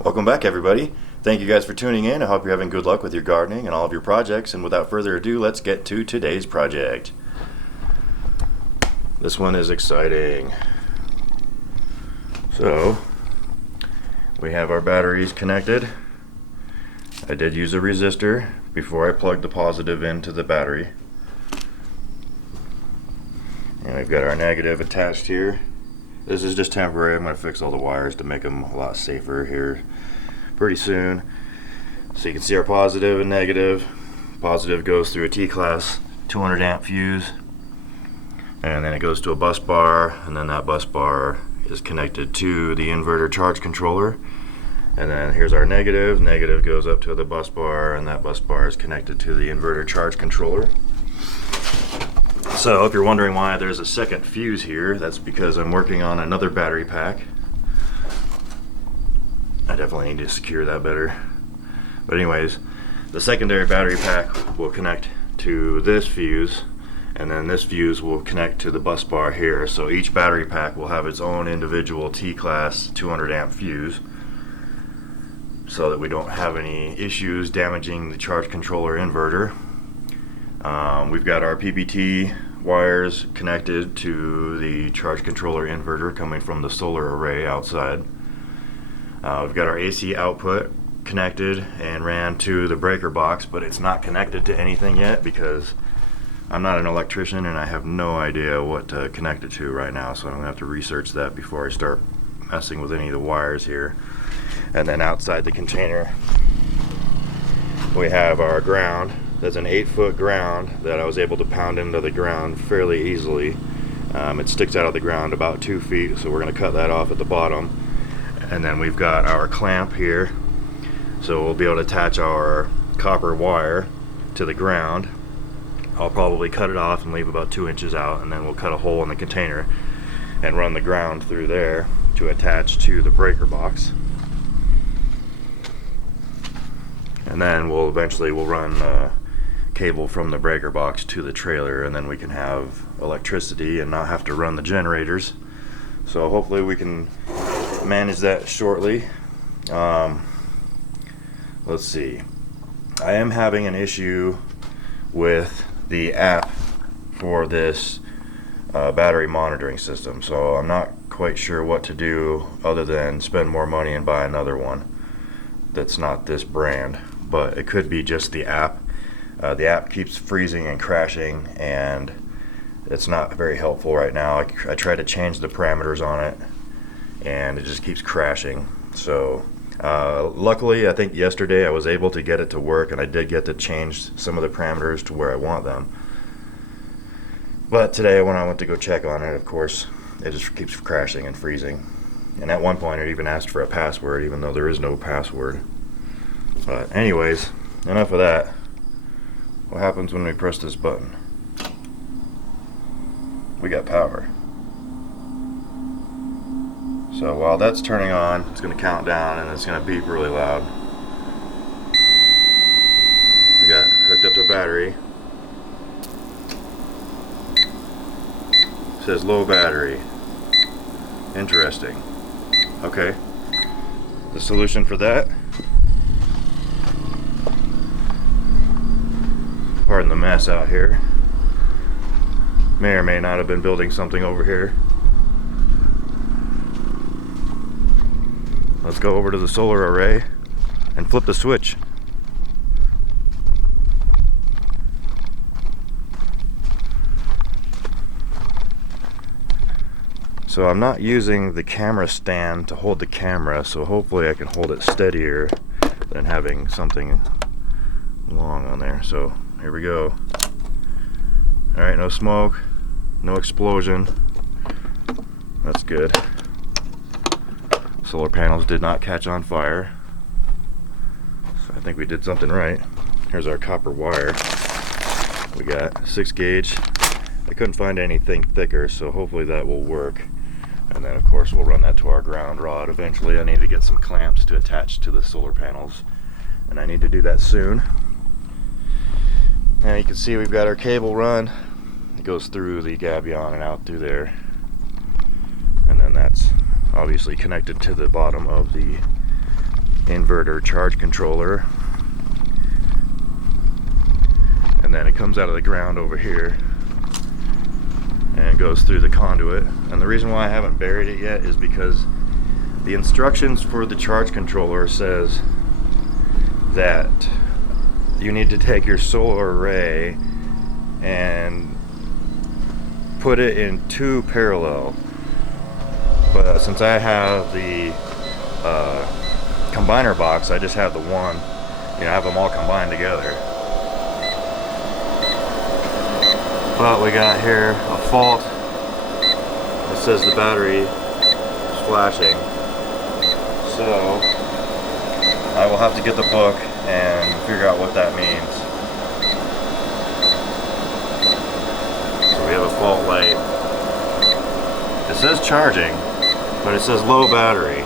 Welcome back, everybody. Thank you guys for tuning in. I hope you're having good luck with your gardening and all of your projects. And without further ado, let's get to today's project. This one is exciting. So, we have our batteries connected. I did use a resistor before I plugged the positive into the battery. And we've got our negative attached here. This is just temporary. I'm going to fix all the wires to make them a lot safer here pretty soon. So you can see our positive and negative. Positive goes through a T-class 200 amp fuse, and then it goes to a bus bar, and then that bus bar is connected to the inverter charge controller. And then here's our negative. Negative goes up to the bus bar, and that bus bar is connected to the inverter charge controller. So if you're wondering why there's a second fuse here, that's because I'm working on another battery pack. I definitely need to secure that better. But anyways, the secondary battery pack will connect to this fuse, and then this fuse will connect to the bus bar here. So each battery pack will have its own individual T-class 200 amp fuse, so that we don't have any issues damaging the charge controller inverter. We've got our PPT wires connected to the charge controller inverter coming from the solar array outside. We've got our AC output connected and ran to the breaker box, but it's not connected to anything yet because I'm not an electrician and I have no idea what to connect it to right now, so I'm going to have to research that before I start messing with any of the wires here. And then outside the container we have our ground. That's an 8-foot ground that I was able to pound into the ground fairly easily. It sticks out of the ground about 2 feet, so we're going to cut that off at the bottom. And then we've got our clamp here, so we'll be able to attach our copper wire to the ground. I'll probably cut it off and leave about 2 inches out, and then we'll cut a hole in the container and run the ground through there to attach to the breaker box. And then we'll run cable from the breaker box to the trailer, and then we can have electricity and not have to run the generators. So hopefully we can manage that shortly. Let's see. I am having an issue with the app for this battery monitoring system, so I'm not quite sure what to do other than spend more money and buy another one that's not this brand. But it could be just the app. The app keeps freezing and crashing, and it's not very helpful right now. I try to change the parameters on it, and it just keeps crashing. So luckily, I think yesterday I was able to get it to work, and I did get to change some of the parameters to where I want them. But today, when I went to go check on it, of course, it just keeps crashing and freezing. And at one point, it even asked for a password, even though there is no password. But anyways, enough of that. What happens when we press this button? We got power. So while that's turning on, it's going to count down and it's going to beep really loud. We got hooked up to a battery. It says low battery. Interesting. Okay. The solution for that, pardon the mess out here, may or may not have been building something over here. Let's go over to the solar array and flip the switch. So I'm not using the camera stand to hold the camera, so hopefully I can hold it steadier than having something long on there. So here we go. Alright, no smoke, no explosion. That's good. Solar panels did not catch on fire, so I think we did something right. Here's our copper wire. We got 6 gauge. I couldn't find anything thicker, so hopefully that will work. And then of course we'll run that to our ground rod eventually. I need to get some clamps to attach to the solar panels, and I need to do that soon. And you can see we've got our cable run. It goes through the gabion and out through there. And then that's obviously connected to the bottom of the inverter charge controller, and then it comes out of the ground over here and goes through the conduit. And the reason why I haven't buried it yet is because the instructions for the charge controller says that you need to take your solar array and put it in 2 parallel. But since I have the combiner box, I just have the one. You know, I have them all combined together. But we got here a fault. It says the battery is flashing. So I will have to get the book and figure out what that means. So we have a fault light. It says charging, but it says low battery.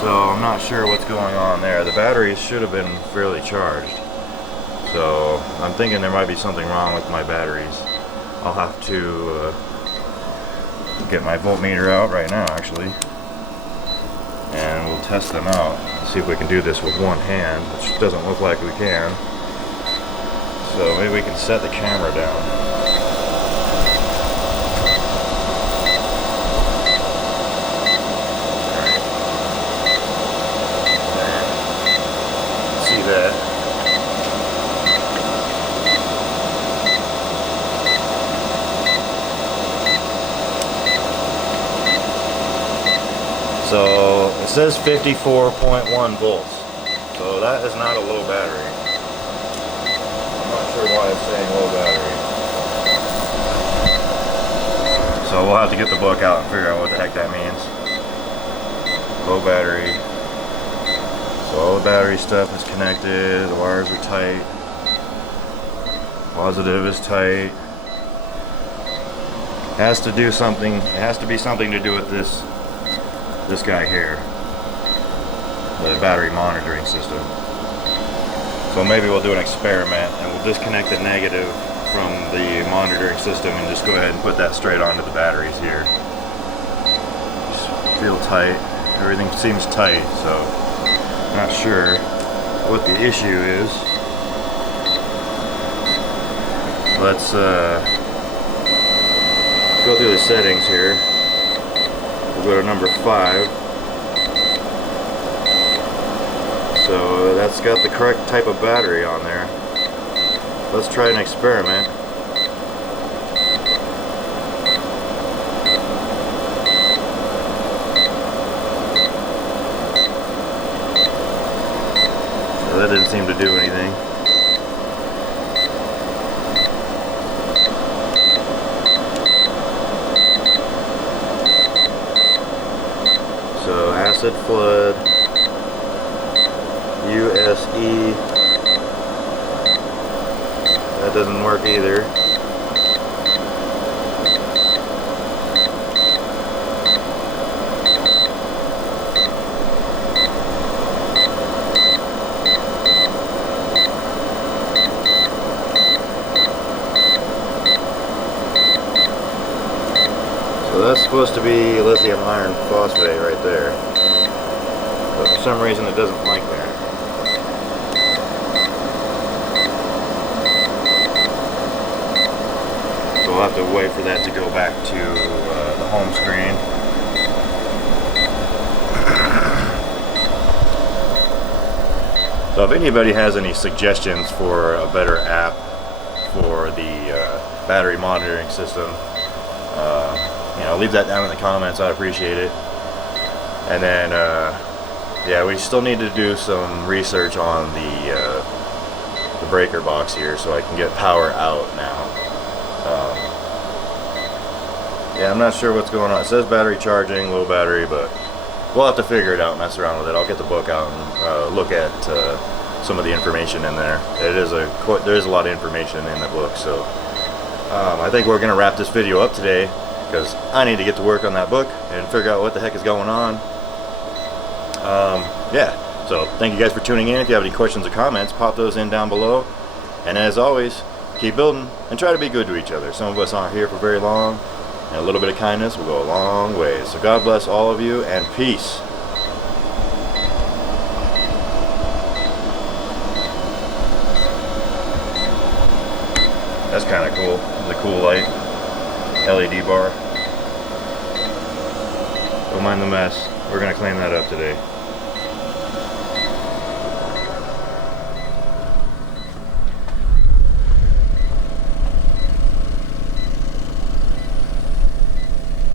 So I'm not sure what's going on there. The batteries should have been fairly charged. So I'm thinking there might be something wrong with my batteries. I'll have to get my voltmeter out right now, actually. And we'll test them out. See if we can do this with one hand, which doesn't look like we can. So maybe we can set the camera down. That. So it says 54.1 volts. So that is not a low battery. I'm not sure why it's saying low battery. So we'll have to get the book out and figure out what the heck that means. Low battery. So all the battery stuff is connected, the wires are tight, positive is tight. It has to do something, it has to be something to do with this guy here, the battery monitoring system. So maybe we'll do an experiment and we'll disconnect the negative from the monitoring system and just go ahead and put that straight onto the batteries here. Just feel tight, everything seems tight, so not sure what the issue is. Let's go through the settings here. We'll go to number 5. So that's got the correct type of battery on there. Let's try an experiment. That didn't seem to do anything. So acid flood, USE, that doesn't work either. So that's supposed to be lithium iron phosphate right there, but for some reason it doesn't like that. So we'll have to wait for that to go back to the home screen. So if anybody has any suggestions for a better app for the battery monitoring system, you know, leave that down in the comments. I'd appreciate it. And then, yeah, we still need to do some research on the breaker box here, so I can get power out now. Yeah, I'm not sure what's going on. It says battery charging, low battery, but we'll have to figure it out, mess around with it. I'll get the book out and look at some of the information in there. There is a lot of information in the book, so I think we're gonna wrap this video up today, because I need to get to work on that book and figure out what the heck is going on. Yeah, so thank you guys for tuning in. If you have any questions or comments, pop those in down below. And as always, keep building and try to be good to each other. Some of us aren't here for very long, and a little bit of kindness will go a long way. So God bless all of you, and peace. That's kind of cool. It's a cool light. LED bar. Don't mind the mess. We're gonna clean that up today.